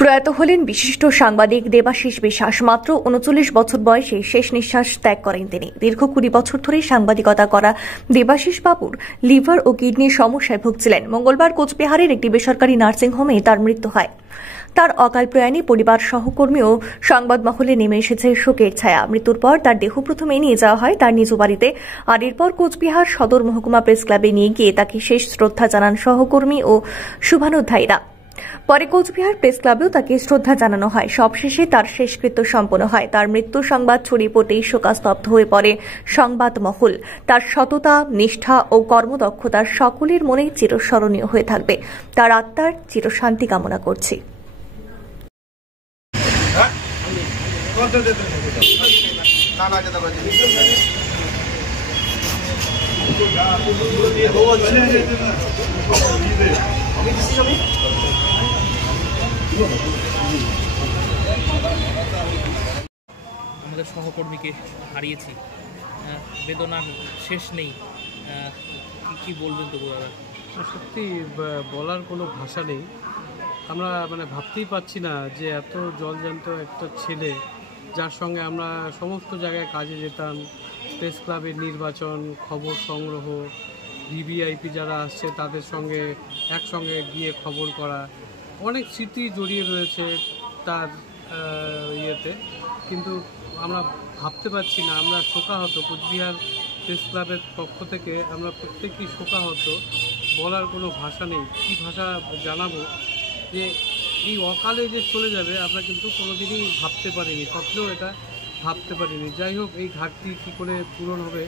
প্রয়াত হলেন বিশিষ্ট সাংবাদিক দেবাশিস বিশ্বাস। মাত্র ৩৯ বছর বয়সে শেষ নিঃশ্বাস ত্যাগ করেন তিনি। দীর্ঘ ২০ বছর ধরে সাংবাদিকতা করা দেবাশিস বাবুর লিভার ও কিডনির সমস্যায় ভুগছিলেন। মঙ্গলবার কোচবিহারের একটি বেসরকারি নার্সিংহোমে তার মৃত্যু হয়। তার অকাল প্রয়াণে পরিবার, সহকর্মী ও সংবাদ মহলে নেমে এসেছে শোকের ছায়া। মৃত্যুর পর তার দেহ প্রথমে নিয়ে যাওয়া হয় তার নিজ বাড়িতে, আর এরপর কোচবিহার সদর মহকুমা প্রেস ক্লাবে নিয়ে গিয়ে তাকে শেষ শ্রদ্ধা জানান সহকর্মী ও শুভানুধ্যায়ীরা। পরে কোচবিহার প্রেস ক্লাবেও তাকে শ্রদ্ধা জানানো হয়। সবশেষে তার শেষকৃত্য সম্পন্ন হয়। তার মৃত্যুর সংবাদ ছড়িয়ে পড়তেই শোকাস্তব্ধ হয়ে পড়ে সংবাদ মহল। তার সততা, নিষ্ঠা ও কর্মদক্ষতার সকলের মনে চিরস্মরণীয় হয়ে থাকবে। তার আত্মার চিরশান্তি কামনা করছি। আমাদের সহকর্মীকে হারিয়েছি, বেদনার শেষ নেই। কি বলবেন তবু দাদা? সত্যি বলার কোনো ভাষা নেই। আমরা ভাবতেই পারছি না যে এত জলজ্যান্ত একটা ছেলে, যার সঙ্গে আমরা সমস্ত জায়গায় কাজে যেতাম, প্রেস ক্লাবের নির্বাচন, খবর সংগ্রহ, ভিভিআইপি যারা আসছে তাদের সঙ্গে একসঙ্গে গিয়ে খবর করা, অনেক স্মৃতি জড়িয়ে রয়েছে তার ইয়েতে। কিন্তু আমরা ভাবতে পারছি না, আমরা শোকাহত। কোচবিহার প্রেস ক্লাবের পক্ষ থেকে আমরা প্রত্যেকেই শোকাহত। বলার কোনো ভাষা নেই, কী ভাষা জানাবো যে এই অকালে যে চলে যাবে আমরা কিন্তু কোনোদিনই ভাবতে পারিনি, স্বপ্নেও এটা ভাবতে পারিনি। যাই হোক, এই ঘাটতি কী করে পূরণ হবে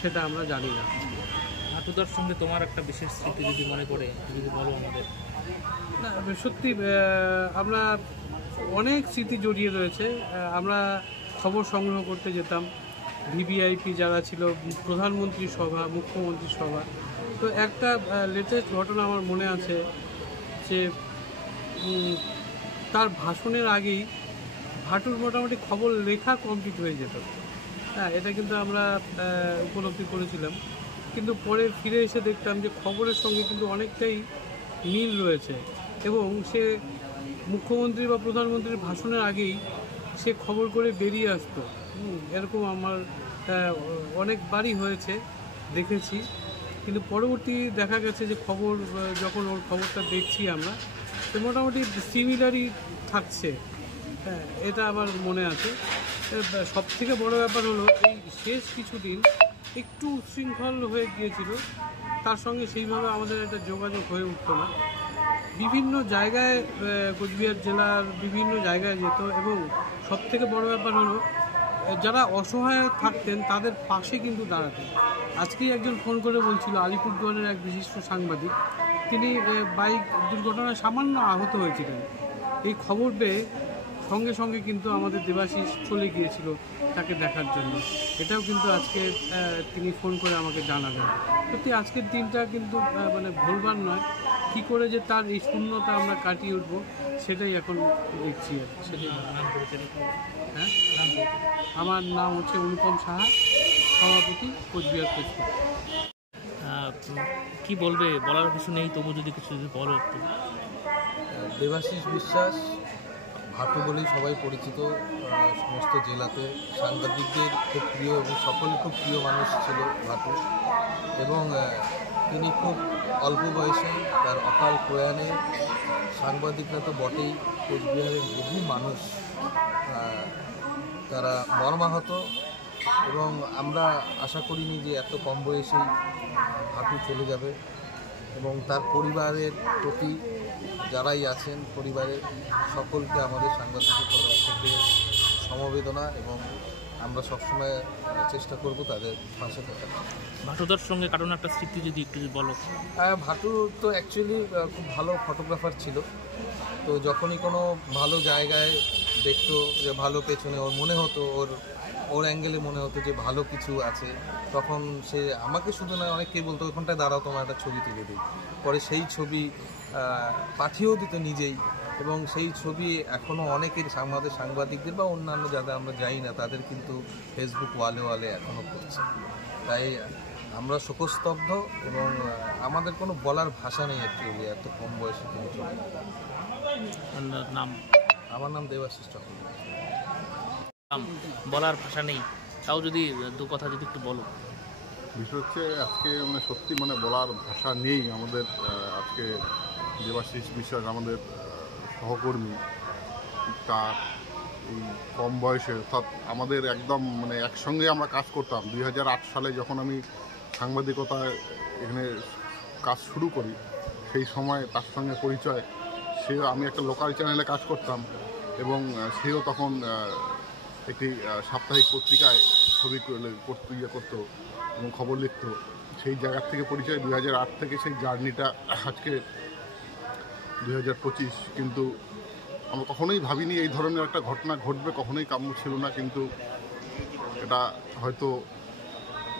সেটা আমরা জানি না। হাতুদার সঙ্গে তোমার একটা বিশেষ স্মৃতি যদি মনে করে যদি বলো আমাদের। না, সত্যি আমরা অনেক স্মৃতি জড়িয়ে রয়েছে। আমরা খবর সংগ্রহ করতে যেতাম, ভিভিআইপি যারা ছিল, প্রধানমন্ত্রী সভা, মুখ্যমন্ত্রী সভা। তো একটা লেটেস্ট ঘটনা আমার মনে আছে যে তার ভাষণের আগেই ভাটুর মোটামুটি খবর লেখা কমপ্লিট হয়ে যেত। হ্যাঁ, এটা কিন্তু আমরা উপলব্ধি করেছিলাম। কিন্তু পরে ফিরে এসে দেখতাম যে খবরের সঙ্গে কিন্তু অনেকটাই মিল রয়েছে, এবং সে মুখ্যমন্ত্রী বা প্রধানমন্ত্রীর ভাষণের আগেই সে খবর করে বেরিয়ে আসতো। এরকম আমার অনেকবারই হয়েছে, দেখেছি। কিন্তু পরবর্তী দেখা গেছে যে খবর যখন ওর খবরটা দেখছি আমরা, তো মোটামুটি সিমিলারই থাকছে। হ্যাঁ, এটা আমার মনে আছে। সবথেকে বড় ব্যাপার হলো এই শেষ কিছুদিন একটু উচ্ছৃঙ্খল হয়ে গিয়েছিল, তার সঙ্গে সেইভাবে আমাদের একটা যোগাযোগ হয়ে উঠতো না। বিভিন্ন জায়গায় কোচবিহার জেলার বিভিন্ন জায়গায় যেত, এবং সবথেকে বড় ব্যাপার হলো যারা অসহায় থাকতেন তাদের পাশে কিন্তু দাঁড়াতেন। আজকেই একজন ফোন করে বলছিল, আলিপুরদুয়ারের এক বিশিষ্ট সাংবাদিক, তিনি বাইক দুর্ঘটনায় সামান্য আহত হয়েছিলেন। এই খবর পেয়ে সঙ্গে সঙ্গে কিন্তু আমাদের দেবাশিস চলে গিয়েছিল তাকে দেখার জন্য। এটাও কিন্তু আজকে তিনি ফোন করে আমাকে জানালেন। সত্যি আজকের দিনটা কিন্তু ভুলবার নয়। কী করে যে তার এই শূন্যতা আমরা কাটিয়ে উঠবো সেটাই এখন দেখছি। সেটাই। হ্যাঁ, আমার নাম হচ্ছে অনুপম সাহা, সভাপতি, কোচবিহার প্রেস ক্লাব। কি বলবে? বলার কিছু নেই, তবু যদি কিছু বলো একটু। দেবাশিস বিশ্বাস ভাটু বলেই সবাই পরিচিত। সমস্ত জেলাতে সাংবাদিকদের খুব প্রিয় এবং সকলে খুব প্রিয় মানুষ ছিল ভাটু। এবং তিনি খুব অল্প বয়সে তার অকাল প্রয়াণে সাংবাদিকরা তো বটেই, কোচবিহারের বহু মানুষ তারা মর্মাহত। এবং আমরা আশা করিনি যে এত কম বয়সেই ভাটু চলে যাবে। এবং তার পরিবারের প্রতি যারাই আছেন, পরিবারের সকলকে আমাদের সাংবাদিকের তরফ থেকে সমবেদনা, এবং আমরা সবসময় চেষ্টা করব তাদের পাশে থাকার। ভাটুদার সঙ্গে কারণ একটা স্মৃতি যদি একটু বলো। ভাটু তো অ্যাকচুয়ালি খুব ভালো ফটোগ্রাফার ছিল। তো যখনই কোনো ভালো জায়গায় দেখতো যে ভালো, পেছনে ওর মনে হতো, ওর অ্যাঙ্গেলে মনে হতো যে ভালো কিছু আছে, তখন সে আমাকে শুধু নয় অনেককেই বলতো, ওখানটায় দাঁড়াও, তোমার একটা ছবি তুলে দিই। পরে সেই ছবি পাঠিয়েও দিত নিজেই, এবং সেই ছবি এখনও অনেকের আমাদের সাংবাদিকদের বা অন্যান্য যারা আমরা যাই না তাদের কিন্তু ফেসবুক ওয়ালে এখনও করছে। তাই আমরা শোকস্তব্ধ, এবং আমাদের কোনো বলার ভাষা নেই অ্যাকচুয়ালি, এত কম বয়সে কিন্তু। নাম আমার নাম দেবাশিস চক্রবর্তী। বলার ভাষা নেই, তাও যদি দু কথা যদি একটু বলো। বিষয় হচ্ছে আজকে মানে সত্যি মানে বলার ভাষা নেই। আমাদের আজকে দেবাশিস বিশ্বাস আমাদের সহকর্মী, তার এই কম বয়সে অর্থাৎ আমাদের একদম মানে একসঙ্গে আমরা কাজ করতাম। 2008 সালে যখন আমি সাংবাদিকতায় এখানে কাজ শুরু করি, সেই সময় তার সঙ্গে পরিচয়। আমি একটা লোকাল চ্যানেলে কাজ করতাম এবং সেও তখন একটি সাপ্তাহিক পত্রিকায় ছবি করতো এবং খবর লিখত। সেই জায়গার থেকে পরিচয় 2008 থেকে সেই জার্নিটা আজকে 2025। কিন্তু আমরা কখনোই ভাবিনি এই ধরনের একটা ঘটনা ঘটবে, কখনোই কাম্য ছিল না। কিন্তু এটা হয়তো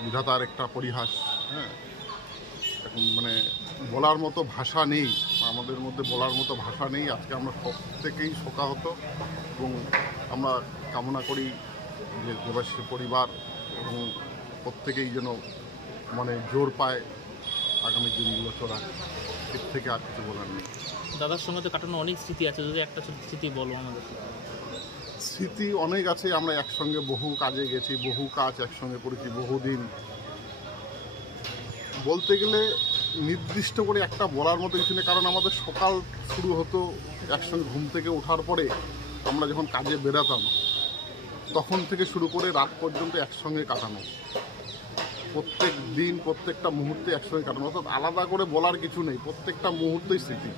বিধাতার একটা পরিহাস। হ্যাঁ, এখন মানে বলার মতো ভাষা নেই, আমাদের মধ্যে বলার মতো ভাষা নেই। আজকে আমরা প্রত্যেকেই শোকাহত এবং আমরা কামনা করি যে দেবাশিসের পরিবার এবং প্রত্যেকেই যেন মানে জোর পায় আগামী দিনগুলো চলার। এর থেকে আর কিছু বলার নেই। দাদার সঙ্গে তো কাটানো অনেক স্মৃতি আছে, যদি একটা স্মৃতি বলো আমাদের। স্মৃতি অনেক আছে, আমরা একসঙ্গে বহু কাজে গেছি, বহু কাজ একসঙ্গে করেছি, বহুদিন। বলতে গেলে নির্দিষ্ট করে একটা বলার মতো কিছু নেই, কারণ আমাদের সকাল শুরু হতো একসঙ্গে, ঘুম থেকে ওঠার পরে আমরা যখন কাজে বেরাতাম তখন থেকে শুরু করে রাত পর্যন্ত একসঙ্গে কাটানো, প্রত্যেক দিন প্রত্যেকটা মুহূর্তে একসঙ্গে কাটানো। অর্থাৎ আলাদা করে বলার কিছু নেই, প্রত্যেকটা মুহূর্তেই স্মৃতি।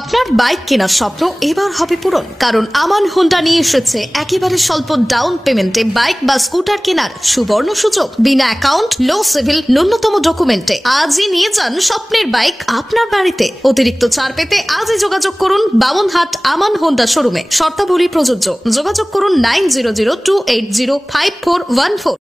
আপনার বাইক কেনার স্বপ্ন এবার হবে পূরণ, কারণ আমান হোন্ডা নিয়ে এসেছে একেবারে স্বল্প ডাউন পেমেন্টে বাইক বা স্কুটার কেনার সুবর্ণ সুযোগ। বিনা অ্যাকাউন্ট, লো সিভিল, ন্যূনতম ডকুমেন্টে আজই নিয়ে যান স্বপ্নের বাইক আপনার বাড়িতে। অতিরিক্ত ছাড় পেতে আজই যোগাযোগ করুন বামনহাট আমান হোন্ডা শোরুমে। শর্তাবলী প্রযোজ্য। যোগাযোগ করুন 9002805414।